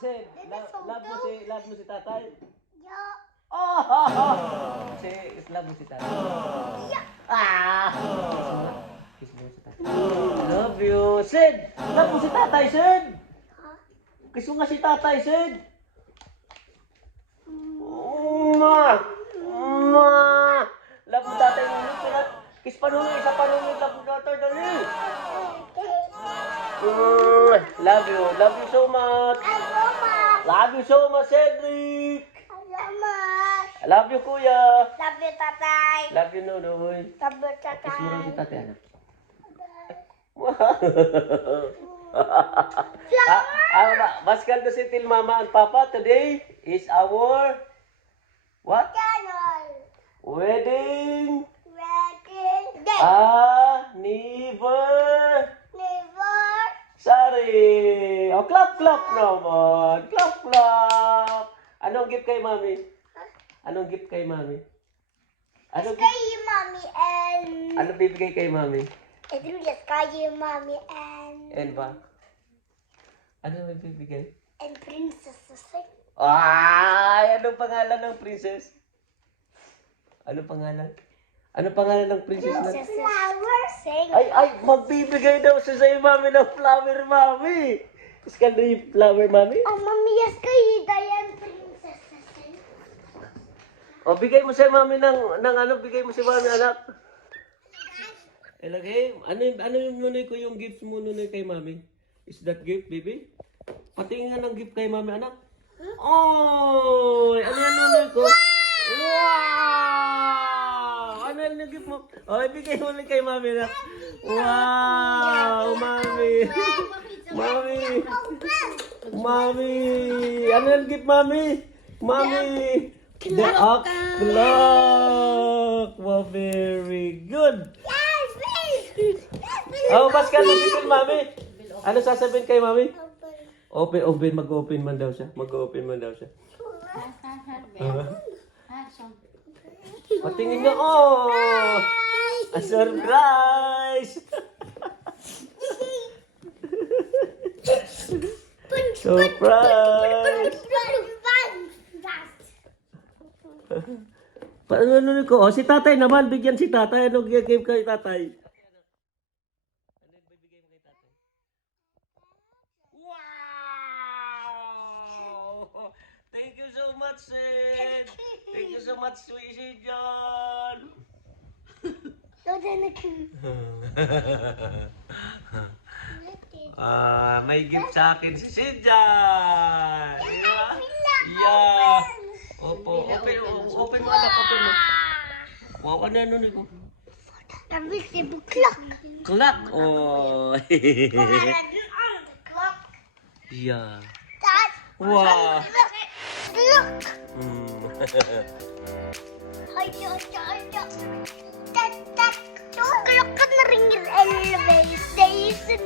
Sid, love mo si tatay. Yeah. Oh! Love mo si tatay. Ah! Kiss mo si tatay. Love you. Sid, love mo si tatay, Sid. Kiss mo nga si tatay, Sid. Ma! Ma! Love mo tatay mo. Kiss pa nun, isa pa nun. Love mo tatay, dali. Love you so much. Love you so much, Cedric. I love you, kuya. Love you, tatay. Love you, Nunoy. Love you, Kiss mo rin si tatay. tatay, anak. Maskan to si Til Mama and Papa. Today is our what? Channel. Wedding Wedding day. Anniversary. Never. Oh, clap naman. Clap. Anong gift kay Mami? Anong gift kay Mami? Anong gift? Kay mommy and. Ano bibigay kay Mami? Ito just kay mommy and. And ba? Ano may bibigay? And princess. Ay, anong pangalan ng princess? Anong pangalan? Anong pangalan ng princess na? Flower. Sing. Ay, magbibigay daw siya sa'yo, Mami, ng flower, Mami. Iskanda yung flower, Mami? Oh, mommy, yes, kay Dayan princess. O, bigay mo sa Mami ng ano, bigay mo sa Mami, anak. Ilagay, ano yung nunoy ko yung gift mo nunoy kay Mami? Is that gift, baby? Patingin nga ng gift kay Mami, anak. Oh, ano yung nunoy ko? Wow! Ano yung gift mo? O, ibigay mo ulit kay Mami, anak. Wow, Mami. Mami. Ano yung gift, Mami? Mami. The clock. Wow, very good. Oh, Pascal, mag-open, Mami. Ano sasabihin kay Mami? Open, mag-open man daw siya. Patingin nga, oh! A surprise! Surprise! Paano ko? Oh, si tatay naman, bigyan si tatay. Ano give kay tatay? Wow! Thank you so much, Sid! Thank you so much, Sweetie John! May gift sa akin si Sid John! Yeah! Opo, open mo anak, open mo. Wow, ano nito? Sabi si Buklak. Clock! Oh! Clock. Yeah! Dad. Wow! Look. Mm. That clock na ring elevator station.